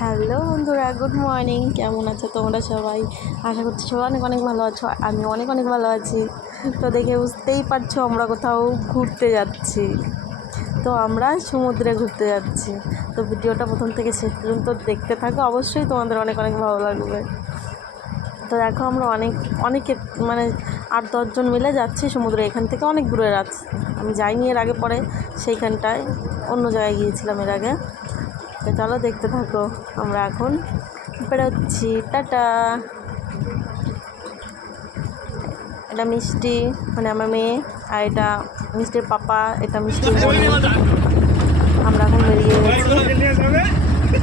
Hello বন্ধুরা, good morning. কেমন আছো তোমরা সবাই? আশা করছি সবাই অনেক অনেক ভালো আছো। আমি অনেক অনেক ভালো আছি। তো দেখে বুঝতেই পারছো আমরা কোথাও ঘুরতে যাচ্ছি। তো আমরা সমুদ্রে ঘুরতে যাচ্ছি। তো ভিডিওটা প্রথম থেকে শেষ পর্যন্ত দেখতে থাকো, অবশ্যই তোমাদের অনেক অনেক ভালো লাগবে। তো দেখো আমরা অনেকে মানে 8-10 জন মিলে যাচ্ছি সমুদ্রে। এখান থেকে অনেক দূরে আছে, আমি যাইনি এর আগে, পরে সেইখানটায় অন্য জায়গায় গিয়েছিলাম এর আগে। তো চলো দেখতে থাকো। আমরা এখন বেরোচ্ছি। টাটা। এটা মিষ্টি, মানে আমার মেয়ে, আর এটা মিষ্টির পাপা, এটা মিষ্টির বোন। আমরা এখন বেরিয়ে গেছি।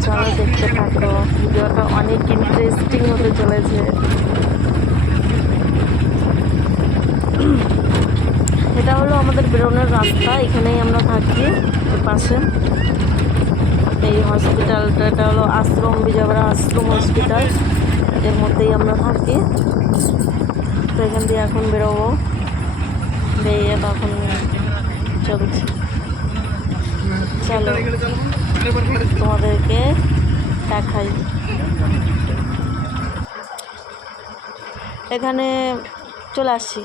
চলো দেখতে থাকো, ভিডিওটা অনেক ইন্টারেস্টিং হতে চলেছে। এটা হলো আমাদের বেরোনোর রাস্তা, এখানেই আমরা থাকি পাশে। এই হসপিটালটা, এটা হলো আশ্রম, বিজয়বাড়া আশ্রম হসপিটাল, এর মধ্যেই আমরা থাকি। তো এখান দিয়ে এখন বেরোবো, বেরিয়ে তখন চলছি। চলো তোমাদেরকে দেখাই। এখানে চলে আসছি।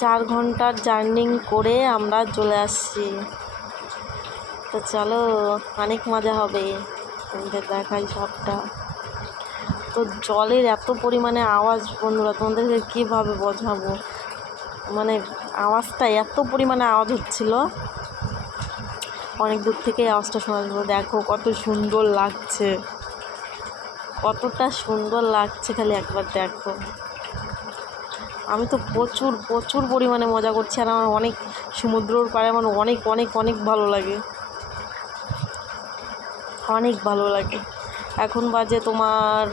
4 ঘন্টার জার্নি করে আমরা চলে আসছি। তো চলো, অনেক মজা হবে, তোমাদের দেখাই সবটা। তো জলের এত পরিমাণে আওয়াজ বন্ধুরা, তোমাদেরকে কীভাবে বোঝাবো, মানে আওয়াজটা এত পরিমাণে আওয়াজ হচ্ছিল, অনেক দূর থেকে আওয়াজটা শোনা যাবে। দেখো কত সুন্দর লাগছে, কতটা সুন্দর লাগছে, খালি একবার দেখো। আমি তো প্রচুর প্রচুর পরিমাণে মজা করছি, আর আমার অনেক সমুদ্রর পাড়ে আমার অনেক অনেক অনেক ভালো লাগে, অনেক ভালো লাগে। এখন বাজে তোমার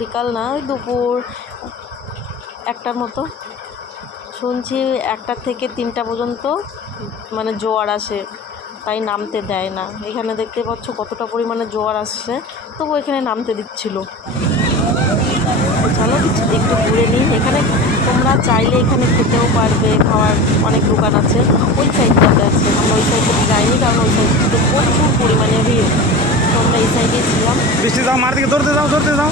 বিকাল না, ওই দুপুর 1টার মতো। শুনছি 1টা থেকে 3টা পর্যন্ত মানে জোয়ার আসে, তাই নামতে দেয় না। এখানে দেখতে পাচ্ছ কতটা পরিমাণে জোয়ার আসছে, তবু এখানে নামতে দিচ্ছিল। চলো একটু ঘুরে নিই। এখানে তোমরা চাইলে এখানে খেতেও পারবে, খাওয়ার অনেক দোকান আছে। ওই সাইডটাতে আছে, আমরা ওই সাইডে যাইনি, কারণ ওই সাইডটাতে প্রচুর পরিমাণে ভিড়। তো আমরা এই সাইডে ছিলাম।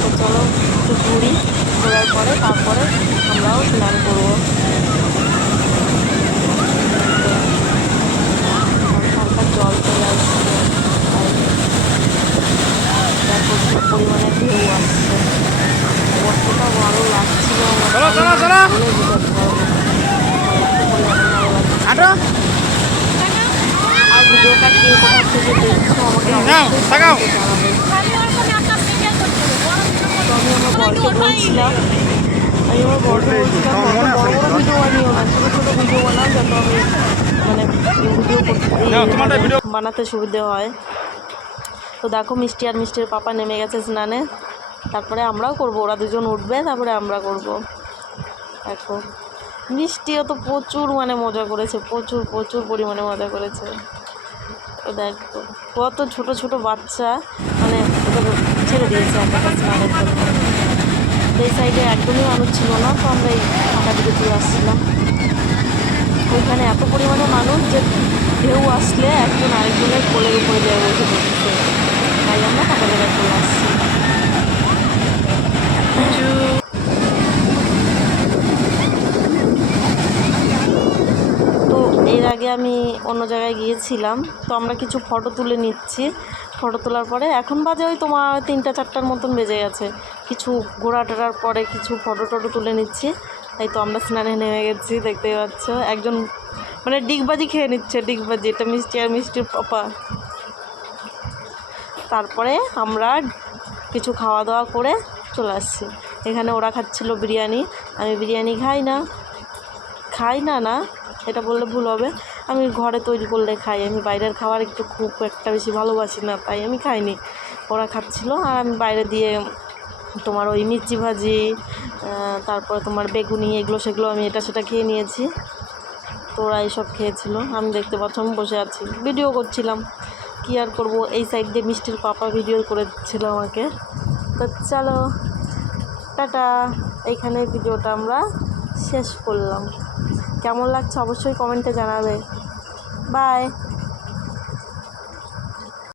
তো চলো একটু ঘুরি, ঘোরার পরে তারপরে আমরাও স্নান করবো। হালকা জল চলে আসছে, দেখো খুব পরিমাণে ঢেউ আসছে, কতটা ভালো লাগছিল আর ভিডিওটা কে কোথা থেকে দেখছো আমাকে জানাবে। তো আমি আমার বরকে বলছিলাম, বড় বড় ভিডিও বানিও না, ছোটো ছোটো ভিডিও বানাও, যাতে আমি মানে ভিডিও করতে বানাতে সুবিধে হয়। তো দেখো মিষ্টি আর মিষ্টির পাপা নেমে গেছে স্নানে, তারপরে আমরাও করব, ওরা দুজন উঠবে তারপরে আমরা করব। দেখো মিষ্টিও তো প্রচুর মানে মজা করেছে, প্রচুর প্রচুর পরিমাণে মজা করেছে। তো দেখো কত ছোট ছোট বাচ্চা, মানে ওদের ছেড়ে দিয়েছে একটা স্নানের জন্য। এই সাইডে একদমই মানুষ ছিল না, তো আমরা এই ফাঁকা দিকে চলে আসছিলাম। ওইখানে এত পরিমাণে মানুষ যে ঢেউ আসলে একজন আরেকজনের কোলের উপরে যায় বসে পড়ছে, তাই আমরা ফাঁকা জায়গায় চলে আসছি। তো এর আগে আমি অন্য জায়গায় গিয়েছিলাম, তো আমরা কিছু ফটো তুলে নিচ্ছি। ফটো তোলার পরে এখন বাজে ওই তোমার 3টা-4টার মতন বেজে গেছে। কিছু ঘোরা টোরার পরে কিছু ফটো টটো তুলে নিচ্ছি। তাই তো আমরা স্নানে নেমে গেছি, দেখতেই পাচ্ছ। একজন মানে ডিগবাজি খেয়ে নিচ্ছে, ডিগবাজি, এটা মিষ্টি আর মিষ্টির পাপা। তারপরে আমরা কিছু খাওয়া দাওয়া করে চলে আসছি। এখানে ওরা খাচ্ছিল বিরিয়ানি, আমি বিরিয়ানি খাই না, এটা বললে ভুল হবে। আমি ঘরে তৈরি করলে খাই, আমি বাইরের খাবার একটু খুব একটা বেশি ভালোবাসি না, তাই আমি খাইনি। ওরা খাচ্ছিল, আর আমি বাইরে দিয়ে তোমার ওই মির্চি ভাজি, তারপরে তোমার বেগুনি, এগুলো সেগুলো আমি এটা সেটা খেয়ে নিয়েছি। তো ওরা এইসব খেয়েছিল, আমি দেখতে পাচ্ছ আমি বসে আছি, ভিডিও করছিলাম। কী আর করবো, এই সাইড দিয়ে মিষ্টির পাপা ভিডিও করে দিচ্ছিল আমাকে। তো চলো টাটা, এইখানে ভিডিওটা আমরা শেষ করলাম। কেমন লাগছে অবশ্যই কমেন্টে জানাবে। বাই।